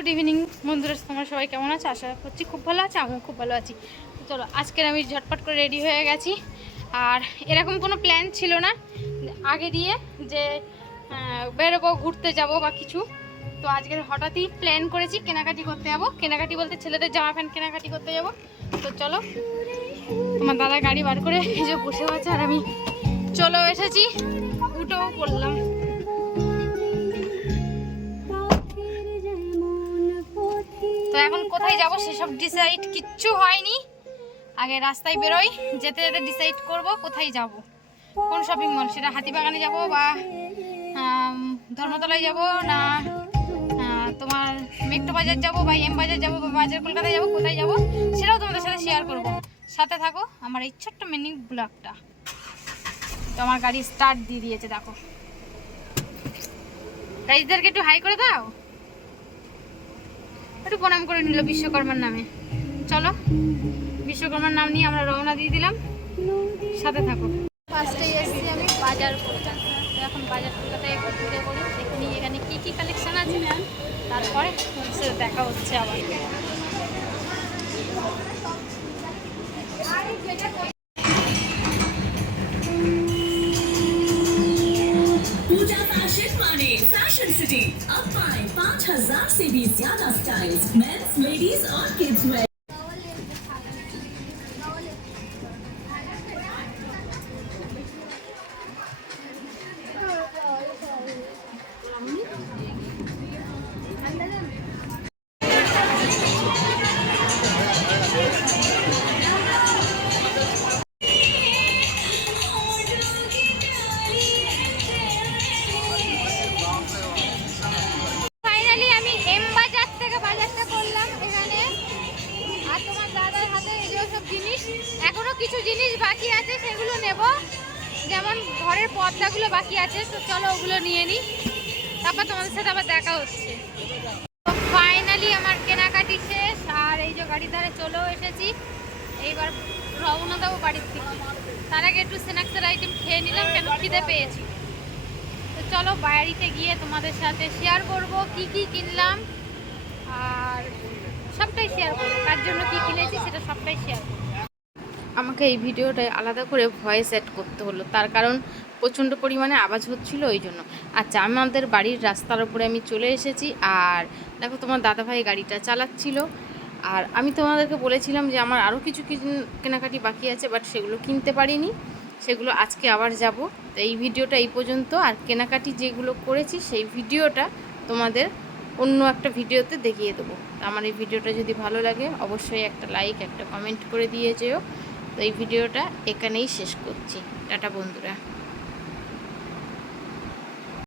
Good evening বন্ধুরা, তোমরা সবাই কেমন আছো? আশা করছি খুব ভালো আছে, আমিও খুব ভালো আছি। তো চলো, আজকের আমি ঝটপট করে রেডি হয়ে গেছি। আর এরকম কোনো প্ল্যান ছিল না আগে দিয়ে যে বেরোবো, ঘুরতে যাব বা কিছু। তো আজকে হঠাৎই প্ল্যান করেছি কেনাকাটি করতে যাবো। কেনাকাটি বলতে ছেলেদের জামা প্যান্ট কেনাকাটি করতে যাব। তো চলো, তোমার দাদা গাড়ি বার করে এই যে বসে আছে, আর আমি চলেও এসেছি, উঠেও পড়লাম। তো এখন কোথায় যাব সেসব ডিসাইড কিচ্ছু হয়নি। আগে রাস্তায় বেরোই, যেতে যেতে ডিসাইড করব কোথায় যাব, কোন শপিং মল, সেটা হাতিবাগানে যাব বা ধর্মতলায় যাব না তোমার মেট্রো বাজার যাব বা এম বাজার যাব বা বাজার কলকাতায় যাব, কোথায় যাব সেটাও তোমাদের সাথে শেয়ার করব। সাথে থাকো আমার এই ছোট্ট মিনি ব্লগটা। তো আমার গাড়ি স্টার্ট দিয়ে দিয়েছে, দেখো। গাইজদেরকে একটু হাই করে দাও, একটু প্রণাম করে নিল বিশ্বকর্মার নামে। চলো, বিশ্বকর্মার নাম নিয়ে আমরা রওনা দিয়ে দিলাম, সাথে থাকো। ফার্স্টেই এসেছি আমি বাজার কলকাতা। এখন বাজার কলকাতায় ঘুরে করি, দেখি এখানে কি কি কালেকশন আছে, তারপরে দেখা হচ্ছে আবার। पूजा फैशन माने फैशन सिटी। अब पाए 5000 से भी ज्यादा स्टाइल्स मेंस, लेडीज और किड्स वेयर। ফাইনালি আমি এম বাজার থেকে বাজারটা করলাম এখানে। আর তোমার দাদার হাতে এই যে সব জিনিস, এখনো কিছু জিনিস বাকি আছে, সেগুলো নেব। যেমন ঘরের পর্দাগুলো বাকি আছে, তো চলো ওগুলো নিয়ে নিই, তারপর তোমাদের সাথে আবার দেখা হচ্ছে। তো ফাইনালি আমার কেনাকাটি শেষ, আর এই যে গাড়ি ধারে চলেও এসেছি। এইবার রওনা দেবো বাড়ির থেকে। তার আগে একটু স্ন্যাক্সের আইটেম খেয়ে নিলাম, কেন খিদে পেয়েছি। তো চলো বাড়িতে গিয়ে তোমাদের সাথে শেয়ার করব কি কি কিনলাম, আর সবটাই শেয়ার করবো, কার জন্য কি কিনেছি সেটা সবটাই শেয়ার করবো। আমাকে এই ভিডিওটায় আলাদা করে ভয়েস অ্যাড করতে হলো, তার কারণ প্রচণ্ড পরিমাণে আওয়াজ হচ্ছিল, ওই জন্য। আচ্ছা, আমাদের বাড়ির রাস্তার উপরে আমি চলে এসেছি, আর দেখো তোমার দাদাভাই গাড়িটা চালাচ্ছিল। আর আমি তোমাদেরকে বলেছিলাম যে আমার আরও কিছু কেনাকাটি বাকি আছে, বাট সেগুলো কিনতে পারিনি, সেগুলো আজকে আবার যাব। তো এই ভিডিওটা এই পর্যন্ত, আর কেনাকাটি যেগুলো করেছি সেই ভিডিওটা তোমাদের অন্য একটা ভিডিওতে দেখিয়ে দেবো। তো আমার এই ভিডিওটা যদি ভালো লাগে অবশ্যই একটা লাইক, একটা কমেন্ট করে দিয়ে যেও। তো এই ভিডিওটা এখানেই শেষ করছি। টাটা বন্ধুরা।